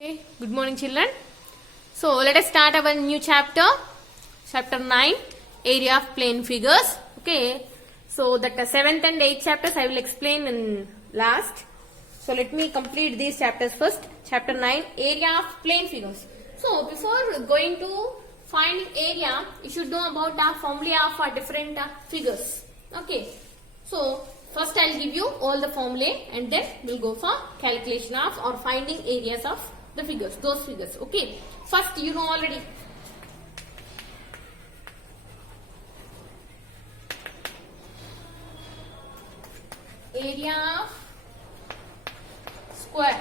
Okay, good morning children. So let us start our new chapter, chapter 9, area of plane figures. Okay, so that 7th and 8th chapters I will explain in last. So let me complete these chapters first. Chapter 9, area of plane figures. So before going to find area, you should know about the formula of different figures. Okay, so first I'll give you all the formulae and then we'll go for calculation of or finding areas of the figures, those figures. Okay, first you know already. Area of square,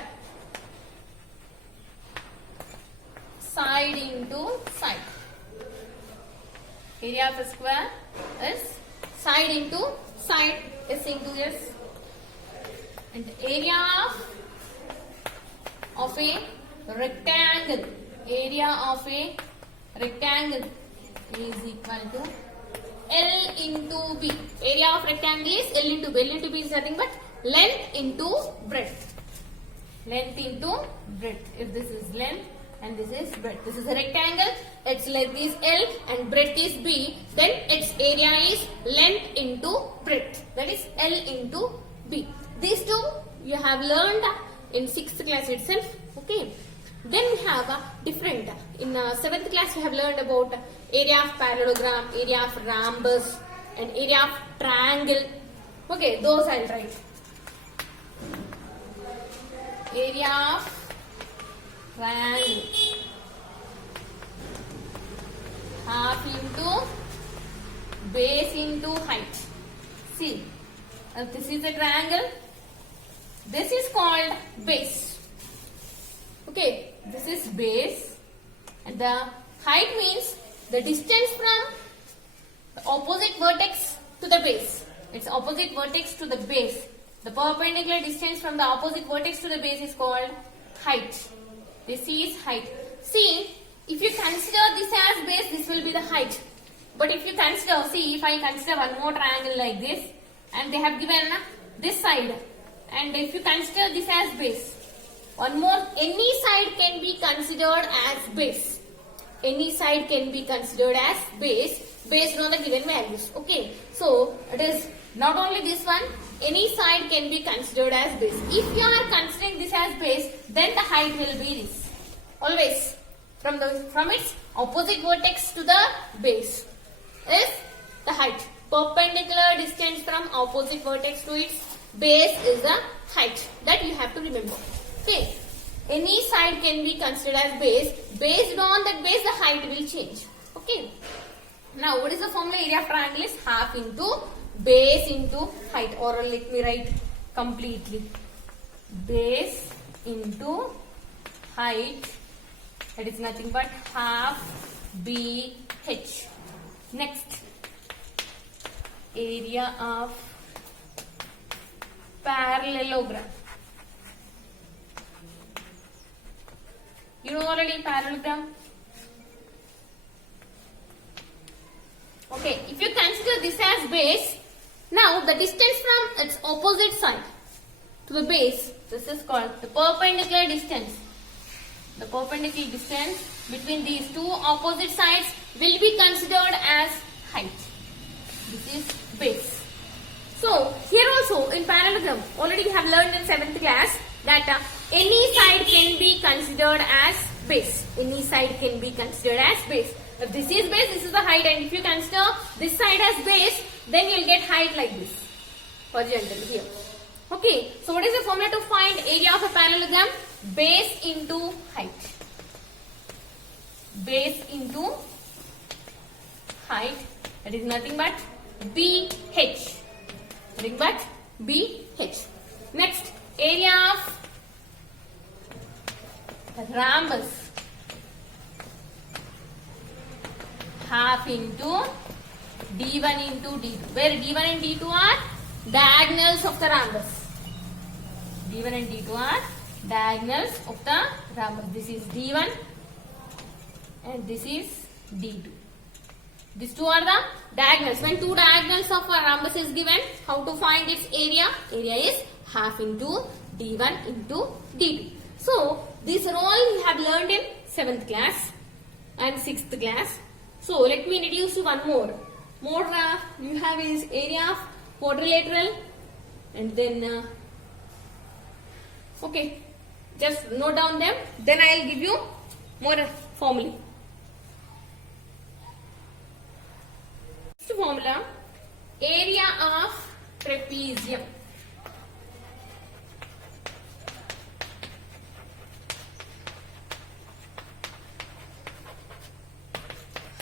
side into side. Area of a square is side into side, S into S, and area of a rectangle, area of a rectangle is equal to L into B. Area of rectangle is L into B. L into B is nothing but length into breadth. Length into breadth. If this is length and this is breadth. This is a rectangle, its length is L and breadth is B, then its area is length into breadth. That is L into B. These two you have learned in 6th class itself. Okay. Then we have different. In 7th class we have learned about area of parallelogram, area of rhombus and area of triangle. Okay, those I will write. Area of triangle, half into base into height. See, if this is a triangle, this is called base. Okay, this is base and the height means the distance from the opposite vertex to the base. It's opposite vertex to the base. The perpendicular distance from the opposite vertex to the base is called height. This is height. See, if you consider this as base, this will be the height. But if you consider, see, if I consider one more triangle like this and they have given this side, and if you consider this as base, one more, any side can be considered as base. Any side can be considered as base based on the given values. Okay, so it is not only this one, any side can be considered as base. If you are considering this as base, then the height will be this. Always from its opposite vertex to the base is the height. Perpendicular distance from opposite vertex to its base is the height. That you have to remember. Okay, any side can be considered as base. Based on that base, the height will change. Okay. Now, what is the formula? Area of triangle is half into base into height. Or let me write completely. Base into height. That is nothing but half BH. Next, area of parallelogram. You know already parallelogram. Okay, if you consider this as base, now the distance from its opposite side to the base, this is called the perpendicular distance. The perpendicular distance between these two opposite sides will be considered as height. This is base. So, here also in parallelogram, already we have learned in 7th class that any side can be considered as base. Any side can be considered as base. If this is base, this is the height, and if you consider this side as base, then you will get height like this. Horizontal here. Okay, so what is the formula to find area of a parallelogram? Base into height. Base into height. That is nothing but BH. Nothing but BH. Next, area of rhombus, half into D1 into D2, where D1 and D2 are diagonals of the rhombus. D1 and D2 are diagonals of the rhombus. This is D1 and this is D2. These two are the diagonals. When two diagonals of a rhombus is given, how to find its area? Area is half into D1 into D2. So these are all you have learned in 7th class and 6th class. So let me introduce you one more. More you have is area of quadrilateral, and then okay, just note down them. Then I will give you more formula. Next formula, area of trapezium.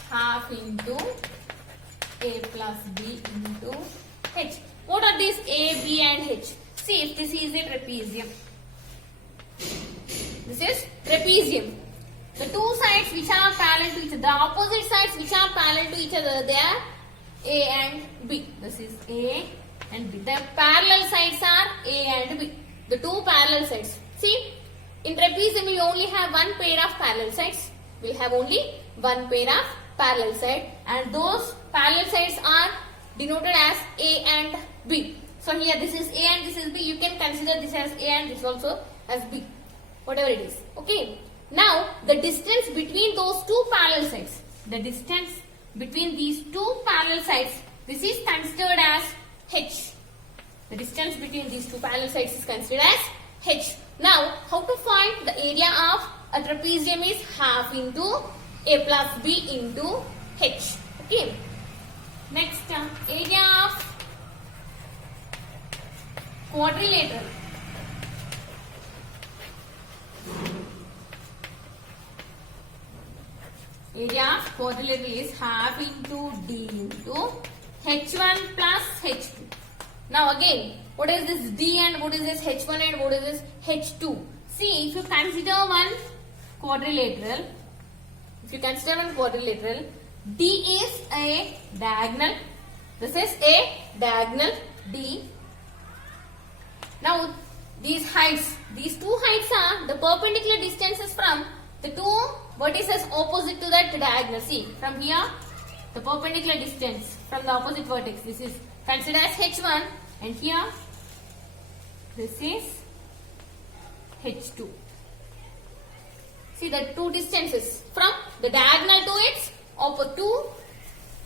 Half into A plus B into H. What are these A, B and H? See if this is a trapezium. This is trapezium. The two sides which are parallel to each other, the opposite sides which are parallel to each other, they are A and B. This is A and B. The parallel sides are A and B. The two parallel sides. See, in trapezium we only have one pair of parallel sides. We have only one pair of parallel side, and those parallel sides are denoted as A and B. So here this is A and this is B. You can consider this as A and this also as B. Whatever it is. Okay. Now the distance between those two parallel sides. The distance between these two parallel sides. This is considered as H. The distance between these two parallel sides is considered as H. Now how to find the area of a trapezium is half into A plus B into H. Okay. Next, area of quadrilateral. Area of quadrilateral is half into D into H1 plus H2. Now again, what is this D and what is this H1 and what is this H2? See, if you consider one quadrilateral, D is a diagonal. This is a diagonal D. Now these heights, these two heights are the perpendicular distances from the two vertices opposite to that diagonal. See, from here the perpendicular distance from the opposite vertex, this is considered as H1, and here this is H2. See the two distances from the diagonal to its two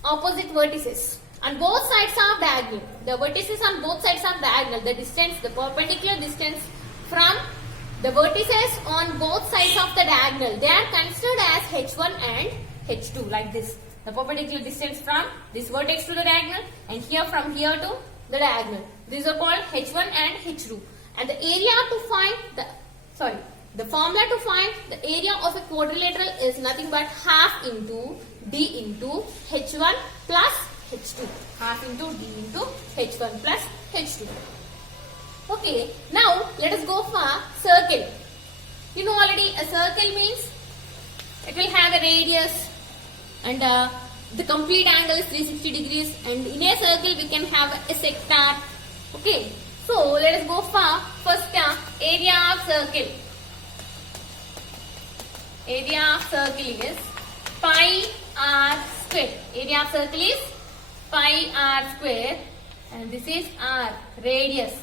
opposite vertices, and both sides are diagonal. The vertices on both sides are diagonal. The distance, the perpendicular distance from the vertices on both sides of the diagonal, they are considered as H1 and H2, like this. The perpendicular distance from this vertex to the diagonal, and here from here to the diagonal. These are called H1 and H2. And the area to find the formula to find the area of a quadrilateral is nothing but half into D into H1 plus H2. Half into D into H1 plus H2. Okay, now let us go for circle. You know already a circle means it will have a radius, and the complete angle is 360 degrees, and in a circle we can have a sector. Okay, so let us go for first area of circle. Area of circle is pi r square. Area of circle is pi r square, and this is r, radius.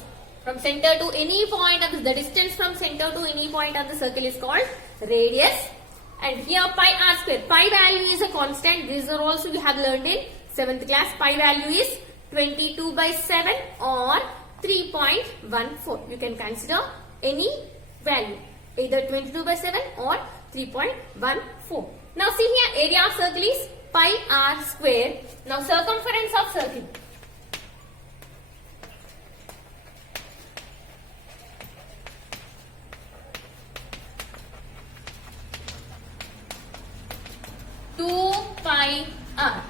From center to any point of the distance from center to any point of the circle is called radius. And here pi r square. Pi value is a constant. These are also we have learned in 7th class. Pi value is 22/7 or 3.14. You can consider any value, either 22/7 or 3.14. Now see here, area of circle is pi r square. Now circumference of circle. Pi r.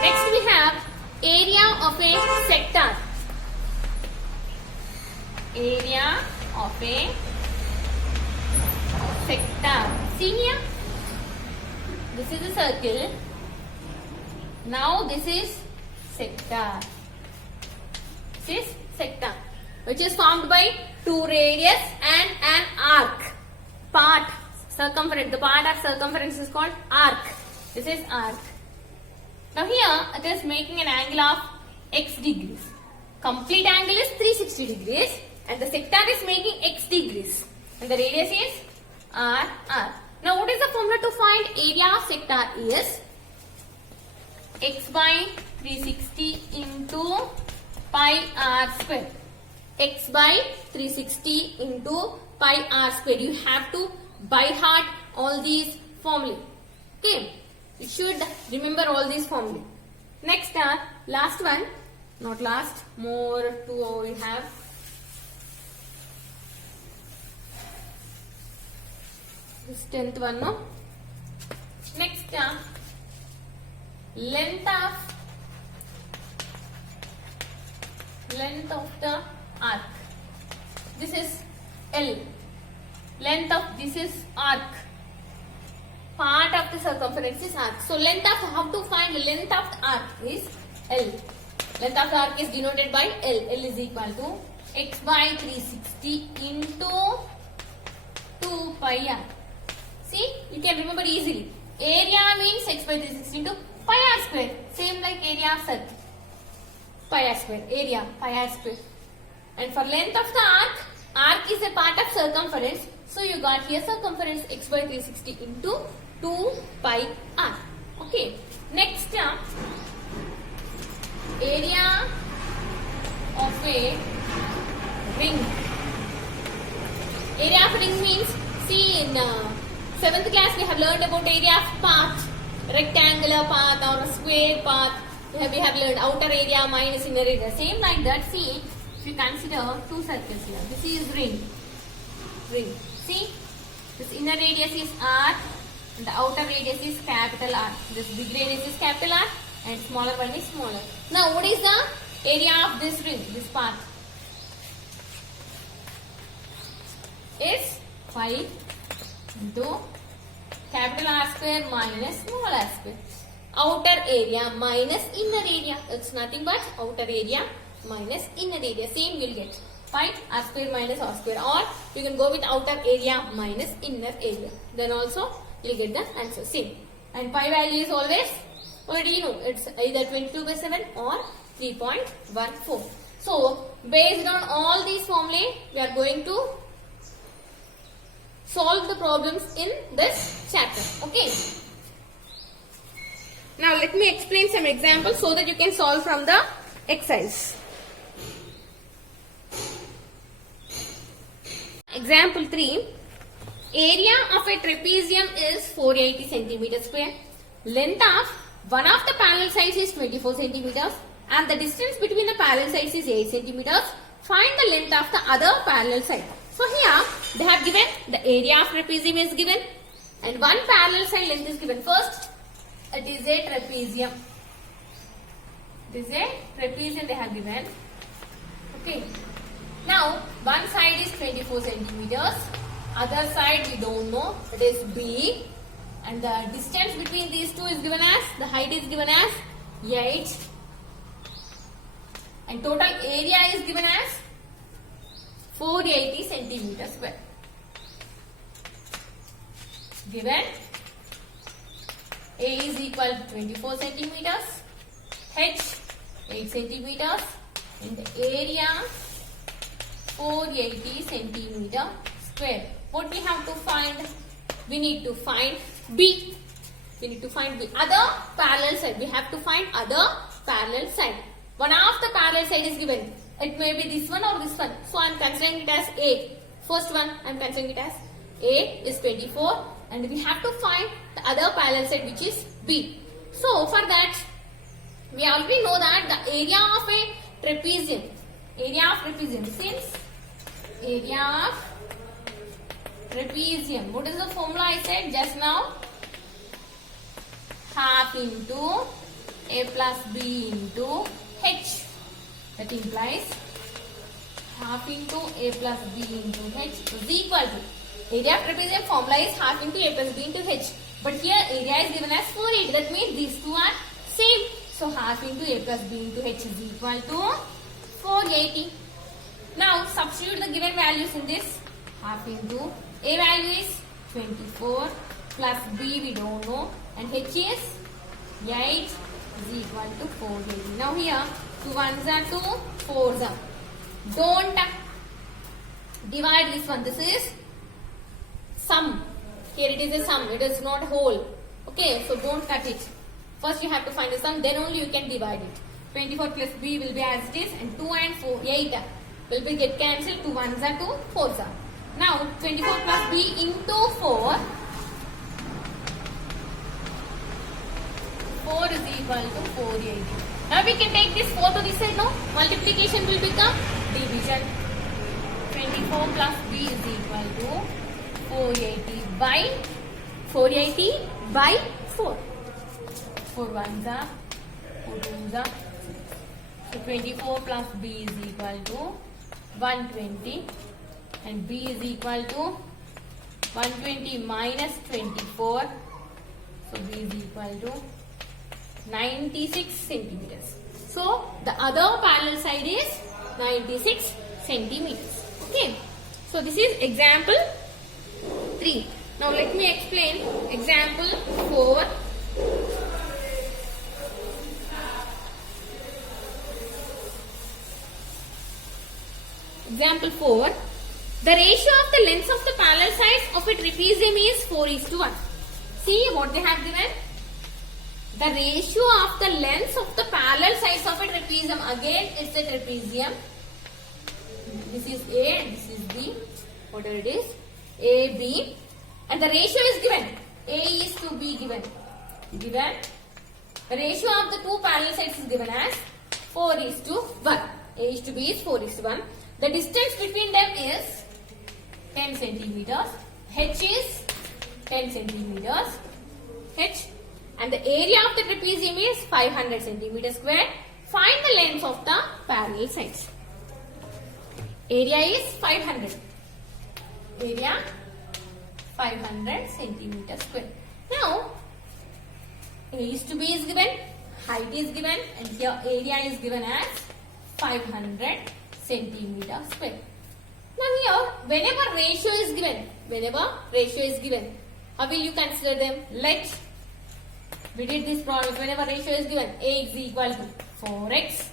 Next we have area of a sector. Area of a sector. See here, this is a circle. Now this is sector. This is sector, which is formed by two radius and an arc. Part circumference. The part of circumference is called arc. This is arc. Now here it is making an angle of x degrees. Complete angle is 360 degrees, and the sector is making x degrees. and the radius is r. Now what is the formula to find area of sector is x by 360 into pi r square. X by 360 into pi r square. You have to by heart all these formulae. Okay, you should remember all these formulae. Next, last one, not last, more two we have. This 10th one, no? Next, length of the arc. This is L. Length of this is arc. Part of the circumference is arc. So length of, how to find length of the arc is L. Length of the arc is denoted by L. L is equal to x by 360 into 2 pi r. See, you can remember easily. Area means x by 360 into pi r square. Same like area of circle. Pi r square. Area pi r square. And for length of the arc is a part of circumference. So you got here circumference x by 360 into 2 pi r. Okay. Next, area of a ring. Area of ring means, see, in 7th class we have learned about area of path, rectangular path or a square path. We have learned outer area minus inner area. Same like that. See, if you consider two circles here, this is ring. See, this inner radius is r and the outer radius is capital R. This big radius is capital R and smaller one is smaller. Now, what is the area of this ring, this path? It's 5 into capital R square minus small r square. Outer area minus inner area. It's nothing but outer area minus inner area. Same you will get. 5 r square minus r square, or you can go with outer area minus inner area. Then also you will get the answer. Same. And pi value is always, already you know, it's either 22/7 or 3.14. So, based on all these formulae, we are going to solve the problems in this chapter. Okay. Now let me explain some examples so that you can solve from the exercise. Example 3. Area of a trapezium is 480 centimeters square. Length of one of the parallel sides is 24 centimeters and the distance between the parallel sides is 8 centimeters. Find the length of the other parallel side. So here they have given the area of trapezium is given and one parallel side length is given. First, it is a trapezium. It is a trapezium they have given. Okay. Now, one side is 24 centimeters. Other side we don't know. It is B. And the distance between these two is given as, the height is given as 8. And total area is given as 480 centimeters square. Given A is equal to 24 centimeters, H 8 centimeters, and the area 480 centimeter square. What we have to find? We need to find B. We need to find B. Other parallel side. We have to find other parallel side. One of the parallel side is given. It may be this one or this one. So I am considering it as A. First one I am considering it as A is 24 and we have to find the other parallel side which is B. So for that we already know that the area of a trapezium. Since area of trapezium. What is the formula I said just now? Half into A plus B into H. That implies half into A plus B into H is equal to, area of trapezium formula is half into A plus B into H. But here area is given as 480. That means these two are same. So half into A plus B into H is equal to 480. Now substitute the given values in this. Half into A value is 24 plus B we don't know and H is 8 is equal to 480. Now here 2 ones are 2, 4s are. Don't divide this one. This is sum. Here it is a sum, it is not whole. Okay, so don't cut it. First you have to find the sum, then only you can divide it. 24 plus b will be as it is, and 2 and 4, 8 will be get cancelled. 2 ones are 2, 4s are. Now 24 plus b into 4. 4 is equal to 480. Now we can take this 4 to this side, no? Multiplication will become division. 24 plus b is equal to 480 by 4. 4 ones are, 4 twos are. So 24 plus b is equal to 120, and b is equal to 120 minus 24. So b is equal to 96 centimeters. So the other parallel side is 96 centimeters. Okay. So this is example 3. Now let me explain example 4. Example 4. The ratio of the lengths of the parallel sides of a trapezium is 4:1. See what they have given. The ratio of the lengths of the parallel sides of a trapezium. Again, it's a trapezium. This is A and this is B. Whatever it is. A, B. And the ratio is given. A is to B given. The ratio of the two parallel sides is given as 4:1. A is to B is 4:1. The distance between them is 10 centimeters. H is 10 centimeters. H. And the area of the trapezium is 500 centimeters square. Find the length of the parallel sides. Area is 500. Area 500 centimeters square. Now, A is to B is given, height is given, and here area is given as 500 centimeter square. Now here, whenever ratio is given, how will you consider them? We did this problem. Whenever ratio is given, A is equal to 4x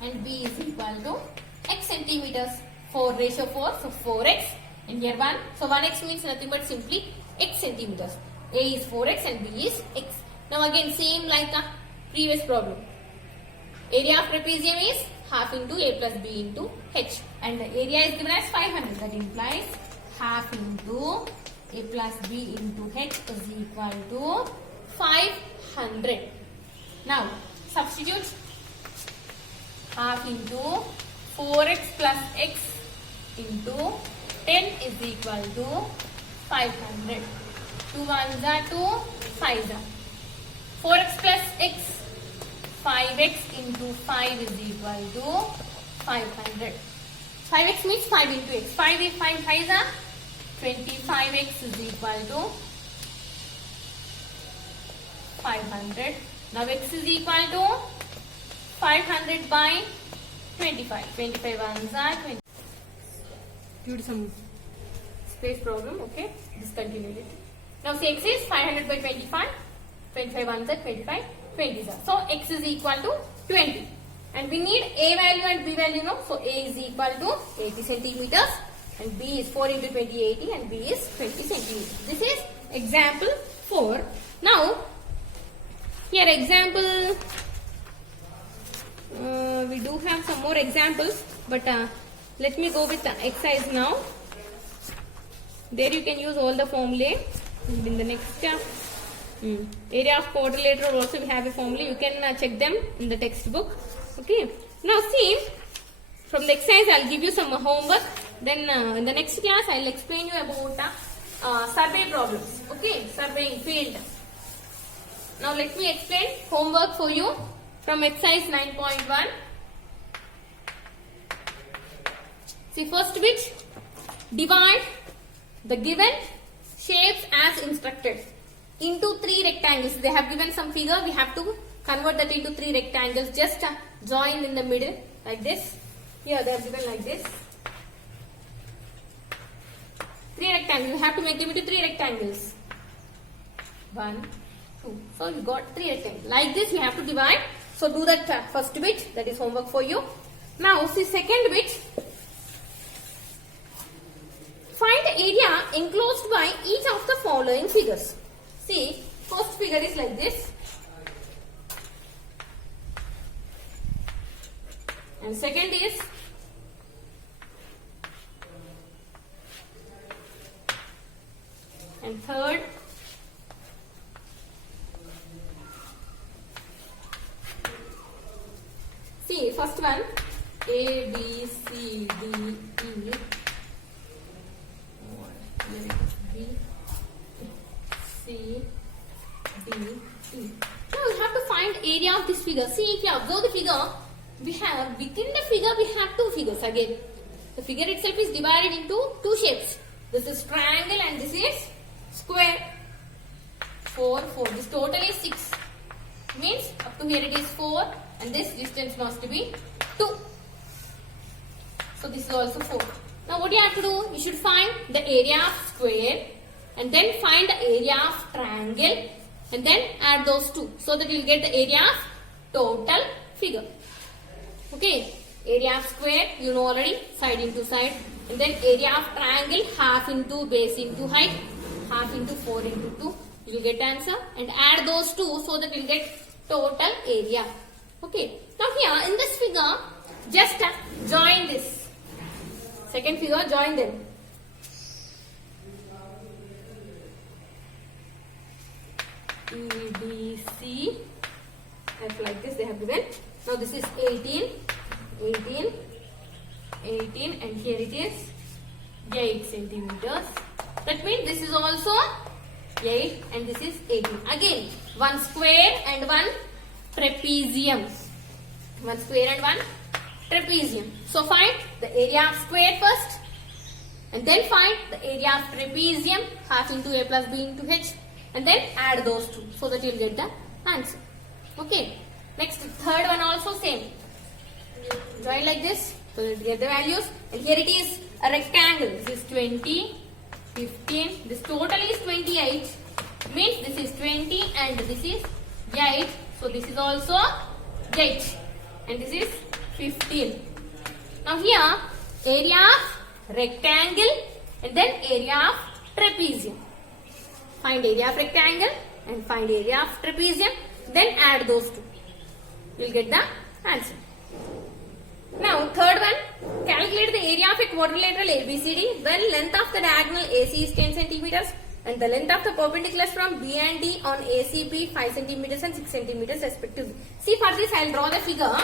and B is equal to x centimeters. 4 ratio 4, so 4x, and here 1. So 1x means nothing but simply x centimeters. A is 4x and B is x. Now again same like the previous problem. Area of trapezium is half into A plus B into H, and the area is given as 500. That implies half into A plus B into H is equal to 500. Now substitute. Half into 4x plus x into 10 is equal to 500. 2 ones are 2, 5s are. 4x plus x, 5x into 5 is equal to 500. 5x means 5 into x. 5 is 5 5s are 25x is equal to 500. Now x is equal to 500 by 25. 25 ones are 20. Due to some space problem, okay, discontinued it. Now see x is 500 by 25. 25 ones are 25. 20s are. So x is equal to 20. And we need A value and B value, no? So A is equal to 80 centimeters and B is 4 into 20, 80, and B is 20 centimeters. This is example 4. Now, here example, we do have some more examples, but let me go with the exercise now. There you can use all the formulae. In the next area of quadrilateral also we have a formula. You can check them in the textbook. Okay. Now see, from the exercise I will give you some homework. Then in the next class I will explain you about survey problems. Okay, surveying field. Now let me explain homework for you from exercise 9.1. See, first bit, divide the given shapes as instructed into 3 rectangles. They have given some figure. We have to convert that into 3 rectangles. Just join in the middle like this. Here they have given like this. 3 rectangles. We have to make them into 3 rectangles. 1, 2. So you got 3 rectangles. Like this we have to divide. So do that first bit. That is homework for you. Now see second bit. Find the area enclosed by each of the following figures. See, first figure is like this. And second is and third see first one A B C D E B C D E. Now we have to find area of this figure. See, if you observe the figure, we have within the figure we have two figures again. The figure itself is divided into two shapes. This is triangle and this is square. 4, 4. This total is 6. Means up to here it is 4 and this distance must be 2. So this is also 4. Now what you have to do? You should find the area of square and then find the area of triangle and then add those two. So that you will get the area of total figure. Okay. Area of square you know already, side into side, and then area of triangle half into base into height, half into 4 into 2. You will get answer and add those two so that you will get total area. Okay. Now here in this figure, just join this. Second figure, join them. E, B, C. F like this they have given. Now this is 18. 18 and here it is 8 centimeters. That means this is also 8 and this is 18. Again, one square and one trapezium. One square and one trapezium. So find the area of square first and then find the area of trapezium, half into A plus B into H, and then add those two so that you will get the answer. Okay. Next, third one also same. Join like this so that you get the values. And here it is a rectangle. This is 20, 15. This total is 28. Means this is 20 and this is 8. So this is also 8. And this is 15. Now here area of rectangle and then area of trapezium. Find area of rectangle and find area of trapezium. Then add those two. You will get the answer. Now third one, calculate the area of a quadrilateral ABCD. Then length of the diagonal AC is 10 centimeters and the length of the perpendiculars from B and D on ACB 5 centimeters and 6 centimeters respectively. See, for this I will draw the figure.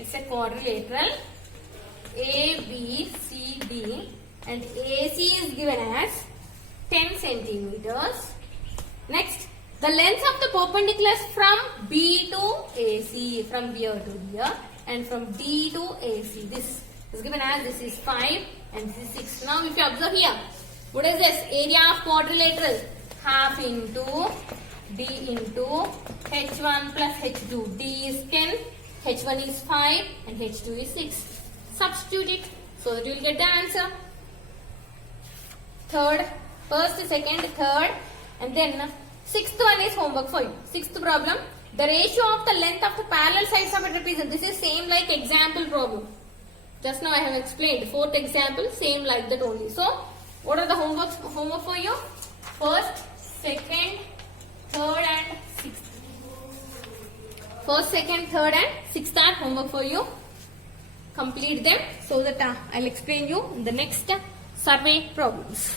It's a quadrilateral ABCD and AC is given as 10 centimeters. Next, the length of the perpendiculars from B to AC, from here to here, and from D to AC. This is given as this is 5 and this is 6. Now if you observe here, what is this? Area of quadrilateral, half into D into H1 plus H2. D is 10, H1 is 5 and H2 is 6. Substitute it so that you will get the answer. Third, first, second, third, and then sixth one is homework for you. Sixth problem, the ratio of the length of the parallel sides of a trapezium. This is same like example problem. Just now I have explained. Fourth example, same like that only. So, what are the homework for you? First, second, third and sixth. First, second, third and sixth are homework for you. Complete them so that I will explain you in the next survey problems.